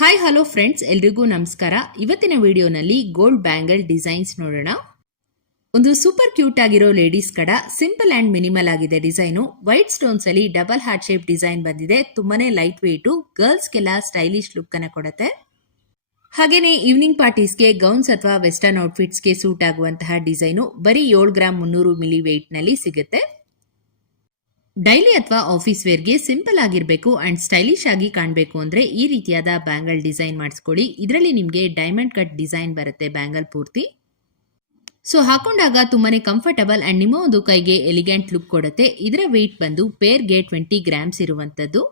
Hi hello friends, ಎಲ್ರಿಗೂ ನಮಸ್ಕಾರ. ಇವತ್ತಿನ ವಿಡಿಯೋನಲ್ಲಿ ಗೋಲ್ಡ್ ಬ್ಯಾಂಗಲ್ ಡಿಸೈನ್ಸ್ ನೋಡೋಣ. ಒಂದು ಸೂಪರ್ ಕ್ಯೂಟ್ ಆಗಿರೋ ಲೇಡೀಸ್ ಕಡ ಸಿಂಪಲ್ ಅಂಡ್ ಮಿನಿಮಲ್ ಆಗಿದೆ ಡಿಸೈನು. ವೈಟ್ ಸ್ಟೋನ್ಸ್ ಅಲ್ಲಿ ಡಬಲ್ ಹಾರ್ಟ್ ಶೇಪ್ ಡಿಸೈನ್ ಬಂದಿದೆ. ತುಂಬಾನೇ ಲೈಟ್ ವೇಟು, ಗರ್ಲ್ಸ್ಗೆಲ್ಲ ಸ್ಟೈಲಿಶ್ ಲುಕ್ ಅನ್ನ ಕೊಡುತ್ತೆ. ಹಾಗೇನೆ ಈವ್ನಿಂಗ್ ಪಾರ್ಟೀಸ್ಗೆ ಗೌನ್ಸ್ ಅಥವಾ ವೆಸ್ಟರ್ನ್ ಔಟ್ಫಿಟ್ಸ್ಗೆ ಸೂಟ್ ಆಗುವಂತಹ ಡಿಸೈನು ಬರೀ 7 ಗ್ರಾಮ್ 300 ಮಿಲಿ ವೇಟ್ ನಲ್ಲಿ ಸಿಗುತ್ತೆ. ಡೈಲಿ ಅಥವಾ ಆಫೀಸ್ ವೇರ್ಗೆ ಸಿಂಪಲ್ ಆಗಿರಬೇಕು ಅಂಡ್ ಸ್ಟೈಲಿಶ್ ಆಗಿ ಕಾಣಬೇಕು ಅಂದ್ರೆ ಈ ರೀತಿಯಾದ ಬ್ಯಾಂಗಲ್ ಡಿಸೈನ್ ಮಾಡಿಸ್ಕೊಳ್ಳಿ. ಇದರಲ್ಲಿ ನಿಮಗೆ ಡೈಮಂಡ್ ಕಟ್ ಡಿಸೈನ್ ಬರುತ್ತೆ ಬ್ಯಾಂಗಲ್ ಪೂರ್ತಿ. ಸೊ ಹಾಕೊಂಡಾಗ ತುಂಬಾನೇ ಕಂಫರ್ಟಬಲ್ ಅಂಡ್ ನಿಮ್ಮ ಒಂದು ಕೈಗೆ ಎಲಿಗೆಂಟ್ ಲುಕ್ ಕೊಡುತ್ತೆ. ಇದರ ವೆಯ್ಟ್ ಬಂದು ಪೇರ್ಗೆ 20 ಗ್ರಾಮ್ಸ್ ಇರುವಂತದ್ದು.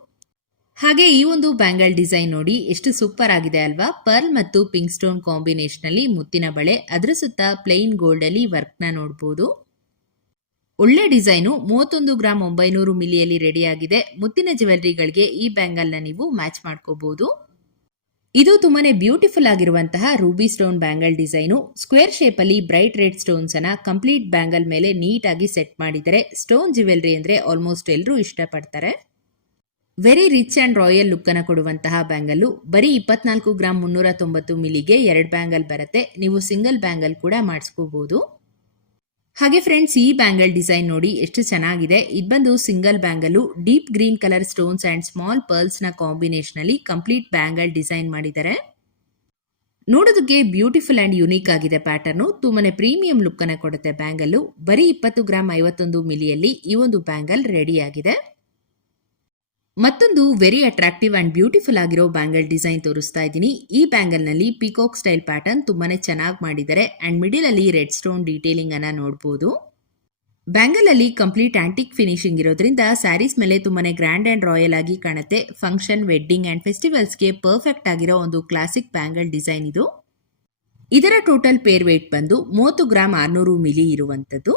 ಹಾಗೆ ಈ ಒಂದು ಬ್ಯಾಂಗಲ್ ಡಿಸೈನ್ ನೋಡಿ ಎಷ್ಟು ಸೂಪರ್ ಆಗಿದೆ ಅಲ್ವಾ. ಪರ್ಲ್ ಮತ್ತು ಪಿಂಕ್ ಸ್ಟೋನ್ ಕಾಂಬಿನೇಷನ್ ಅಲ್ಲಿ ಮುತ್ತಿನ ಬಳೆ, ಅದರ ಸುತ್ತ ಪ್ಲೈನ್ ಗೋಲ್ಡ್ ಅಲ್ಲಿ ವರ್ಕ್ ನ ನೋಡಬಹುದು. ಒಳ್ಳೆ ಡಿಸೈನು. 31 ಗ್ರಾಮ್ 900 ಮಿಲಿಯಲ್ಲಿ ರೆಡಿ ಆಗಿದೆ. ಮುತ್ತಿನ ಜ್ಯುವೆಲರಿಗಳಿಗೆ ಈ ಬ್ಯಾಂಗಲ್ ನ ನೀವು ಮ್ಯಾಚ್ ಮಾಡ್ಕೋಬಹುದು. ಇದು ತುಂಬಾನೇ ಬ್ಯೂಟಿಫುಲ್ ಆಗಿರುವಂತಹ Ruby stone bangle design. Square shape ಅಲ್ಲಿ ಬ್ರೈಟ್ ರೆಡ್ ಸ್ಟೋನ್ಸ್ ಅನ್ನ ಕಂಪ್ಲೀಟ್ ಬ್ಯಾಂಗಲ್ ಮೇಲೆ ನೀಟ್ ಆಗಿ ಸೆಟ್ ಮಾಡಿದರೆ. ಸ್ಟೋನ್ ಜ್ಯುವೆಲರಿ ಅಂದ್ರೆ ಆಲ್ಮೋಸ್ಟ್ ಎಲ್ಲರೂ ಇಷ್ಟಪಡ್ತಾರೆ. Very rich and royal look ಅನ್ನ ಕೊಡುವಂತಹ ಬ್ಯಾಂಗಲ್. ಬರೀ 24 ಗ್ರಾಮ್ 390 ಮಿಲಿಗೆ 2 ಬ್ಯಾಂಗಲ್ ಬರುತ್ತೆ. ನೀವು ಸಿಂಗಲ್ ಬ್ಯಾಂಗಲ್ ಕೂಡ ಮಾಡಿಸ್ಕೋಬಹುದು. ಹಾಗೆ ಫ್ರೆಂಡ್ಸ್, ಈ ಬ್ಯಾಂಗಲ್ ಡಿಸೈನ್ ನೋಡಿ ಎಷ್ಟು ಚೆನ್ನಾಗಿದೆ. ಇದು ಬಂದು single bangle, deep green colour stones and small pearls ನ ಕಾಂಬಿನೇಷನ್ ಅಲ್ಲಿ ಕಂಪ್ಲೀಟ್ ಬ್ಯಾಂಗಲ್ ಡಿಸೈನ್ ಮಾಡಿದ್ದಾರೆ. ನೋಡೋದಕ್ಕೆ ಬ್ಯೂಟಿಫುಲ್ ಅಂಡ್ ಯುನೀಕ್ ಆಗಿದೆ ಪ್ಯಾಟರ್ನ್. ತುಂಬಾನೇ ಪ್ರೀಮಿಯಂ ಲುಕ್ ಅನ್ನ ಕೊಡುತ್ತೆ ಬ್ಯಾಂಗಲ್. ಬರೀ 20 ಗ್ರಾಮ್ 51 ಮಿಲಿಯಲ್ಲಿ ಈ ಒಂದು ಬ್ಯಾಂಗಲ್ ರೆಡಿ ಆಗಿದೆ. ಮತ್ತೊಂದು ವೆರಿ ಅಟ್ರಾಕ್ಟಿವ್ ಅಂಡ್ ಬ್ಯೂಟಿಫುಲ್ ಆಗಿರೋ ಬ್ಯಾಂಗಲ್ ಡಿಸೈನ್ ತೋರಿಸ್ತಾ ಇದ್ದೀನಿ. ಈ ಬ್ಯಾಂಗಲ್ ನಲ್ಲಿ ಪಿಕಾಕ್ ಸ್ಟೈಲ್ ಪ್ಯಾಟರ್ನ್ ತುಂಬಾನೇ ಚೆನ್ನಾಗಿ ಮಾಡಿದ್ದಾರೆ ಅಂಡ್ ಮಿಡಿಲ್ ಅಲ್ಲಿ ರೆಡ್ ಸ್ಟೋನ್ ಡೀಟೇಲಿಂಗ್ ಅನ್ನ ನೋಡಬಹುದು. ಬ್ಯಾಂಗಲ್ ಅಲ್ಲಿ ಕಂಪ್ಲೀಟ್ ಆಂಟಿಕ್ ಫಿನಿಶಿಂಗ್ ಇರೋದ್ರಿಂದ ಸ್ಯಾರೀಸ್ ಮೇಲೆ ತುಂಬಾನೇ ಗ್ರ್ಯಾಂಡ್ ಅಂಡ್ ರಾಯಲ್ ಆಗಿ ಕಾಣುತ್ತೆ. ಫಂಕ್ಷನ್, ವೆಡ್ಡಿಂಗ್ ಅಂಡ್ ಫೆಸ್ಟಿವಲ್ಸ್ಗೆ ಪರ್ಫೆಕ್ಟ್ ಆಗಿರೋ ಒಂದು ಕ್ಲಾಸಿಕ್ ಬ್ಯಾಂಗಲ್ ಡಿಸೈನ್ ಇದು. ಇದರ ಟೋಟಲ್ ಪೇರ್ ವೇಟ್ ಬಂದು 30 ಗ್ರಾಮ್ 600 ಮಿಲಿ ಇರುವಂತದ್ದು.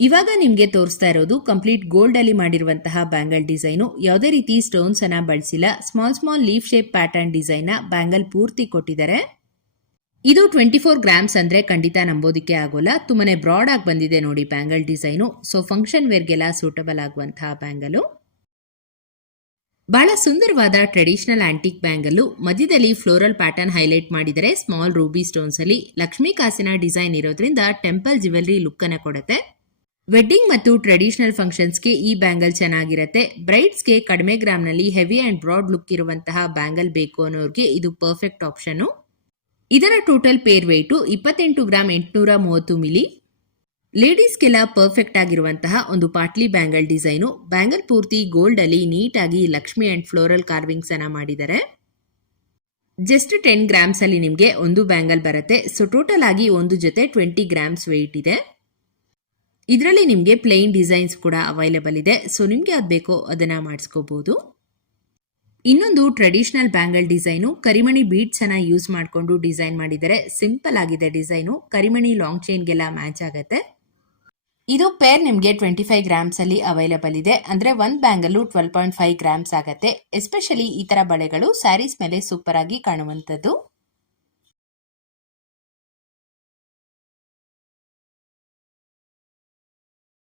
ಇವಾಗ ನಿಮ್ಗೆ ತೋರಿಸ್ತಾ ಇರೋದು ಕಂಪ್ಲೀಟ್ ಗೋಲ್ಡ್ ಅಲ್ಲಿ ಮಾಡಿರುವಂತಹ ಬ್ಯಾಂಗಲ್ ಡಿಸೈನು. ಯಾವುದೇ ರೀತಿ ಸ್ಟೋನ್ಸ್ ಅನ್ನ ಬಳಸಿಲ್ಲ. Small leaf shape pattern design ನ ಬ್ಯಾಂಗಲ್ ಪೂರ್ತಿ ಕೊಟ್ಟಿದ್ದಾರೆ. ಇದು 24 ಗ್ರಾಮ್ಸ್ ಅಂದ್ರೆ ಖಂಡಿತ ನಂಬೋದಿಕ್ಕೆ ಆಗೋಲ್ಲ. ತುಂಬಾನೇ ಬ್ರಾಡ್ ಆಗಿ ಬಂದಿದೆ ನೋಡಿ ಬ್ಯಾಂಗಲ್ ಡಿಸೈನು. ಸೊ ಫಂಕ್ಷನ್ ವೇರ್ಗೆಲ್ಲ ಸೂಟಬಲ್ ಆಗುವಂತಹ ಬ್ಯಾಂಗಲ್. ಬಹಳ ಸುಂದರವಾದ ಟ್ರೆಡಿಷನಲ್ ಆಂಟಿಕ್ ಬ್ಯಾಂಗಲ್. ಮಧ್ಯದಲ್ಲಿ ಫ್ಲೋರಲ್ ಪ್ಯಾಟರ್ನ್ ಹೈಲೈಟ್ ಮಾಡಿದರೆ. ಸ್ಮಾಲ್ ರೂಬಿ ಸ್ಟೋನ್ಸ್ ಅಲ್ಲಿ ಲಕ್ಷ್ಮೀ ಕಾಸಿನ ಡಿಸೈನ್ ಇರೋದ್ರಿಂದ ಟೆಂಪಲ್ ಜ್ಯುವೆಲರಿ ಲುಕ್ ಅನ್ನ ಕೊಡುತ್ತೆ. ವೆಡ್ಡಿಂಗ್ ಮತ್ತು ಟ್ರೆಡಿಷನಲ್ ಫಂಕ್ಷನ್ಸ್ಗೆ ಈ ಬ್ಯಾಂಗಲ್ ಚೆನ್ನಾಗಿರುತ್ತೆ. ಬ್ರೈಡ್ಸ್ಗೆ ಕಡಿಮೆ ಗ್ರಾಮ್ ನಲ್ಲಿ ಹೆವಿ ಅಂಡ್ ಬ್ರಾಡ್ ಲುಕ್ ಇರುವಂತಹ ಬ್ಯಾಂಗಲ್ ಬೇಕು ಅನ್ನೋರಿಗೆ ಇದು ಪರ್ಫೆಕ್ಟ್ ಆಪ್ಷನ್. ಇದರ total pair weight 28 gram 830 milli. ಲೇಡೀಸ್ಗೆಲ್ಲ ಪರ್ಫೆಕ್ಟ್ ಆಗಿರುವಂತಹ ಒಂದು ಪಾಟ್ಲಿ ಬ್ಯಾಂಗಲ್ ಡಿಸೈನು. ಬ್ಯಾಂಗಲ್ ಪೂರ್ತಿ ಗೋಲ್ಡ್ ಅಲ್ಲಿ ನೀಟ್ ಆಗಿ ಲಕ್ಷ್ಮಿ ಅಂಡ್ ಫ್ಲೋರಲ್ ಕಾರ್ವಿಂಗ್ಸ್ ಅನ್ನ ಮಾಡಿದ್ದಾರೆ. ಜಸ್ಟ್ 10 ಗ್ರಾಮ್ಸ್ ಅಲ್ಲಿ ನಿಮಗೆ ಒಂದು ಬ್ಯಾಂಗಲ್ ಬರುತ್ತೆ. ಸೊ ಟೋಟಲ್ ಆಗಿ ಒಂದು ಜೊತೆ 20 ಗ್ರಾಮ್ಸ್ ವೆಯ್ಟ್ ಇದೆ. ಇದರಲ್ಲಿ ನಿಮಗೆ ಪ್ಲೇನ್ ಡಿಸೈನ್ಸ್ ಕೂಡ ಅವೈಲೇಬಲ್ ಇದೆ. ಸೊ ನಿಮ್ಗೆ ಯಾವ್ದು ಬೇಕೋ ಅದನ್ನ ಮಾಡಿಸ್ಕೋಬಹುದು. ಇನ್ನೊಂದು ಟ್ರೆಡಿಷನಲ್ ಬ್ಯಾಂಗಲ್ ಡಿಸೈನು. ಕರಿಮಣಿ ಬೀಡ್ಸ್ ಅನ್ನ ಯೂಸ್ ಮಾಡಿಕೊಂಡು ಡಿಸೈನ್ ಮಾಡಿದರೆ. ಸಿಂಪಲ್ ಆಗಿದೆ ಡಿಸೈನು. ಕರಿಮಣಿ ಲಾಂಗ್ ಚೈನ್ಗೆಲ್ಲ ಮ್ಯಾಚ್ ಆಗುತ್ತೆ. ಇದು ಪೇರ್ ನಿಮಗೆ 25 ಗ್ರಾಮ್ಸ್ ಅಲ್ಲಿ ಅವೈಲೇಬಲ್ ಇದೆ. ಅಂದ್ರೆ ಒಂದು ಬ್ಯಾಂಗಲ್ 12.5 ಗ್ರಾಮ್ಸ್ ಆಗುತ್ತೆ. ಎಸ್ಪೆಷಲಿ ಈ ತರ ಬಳೆಗಳು ಸ್ಯಾರೀಸ್ ಮೇಲೆ ಸೂಪರ್ ಆಗಿ ಕಾಣುವಂತದ್ದು.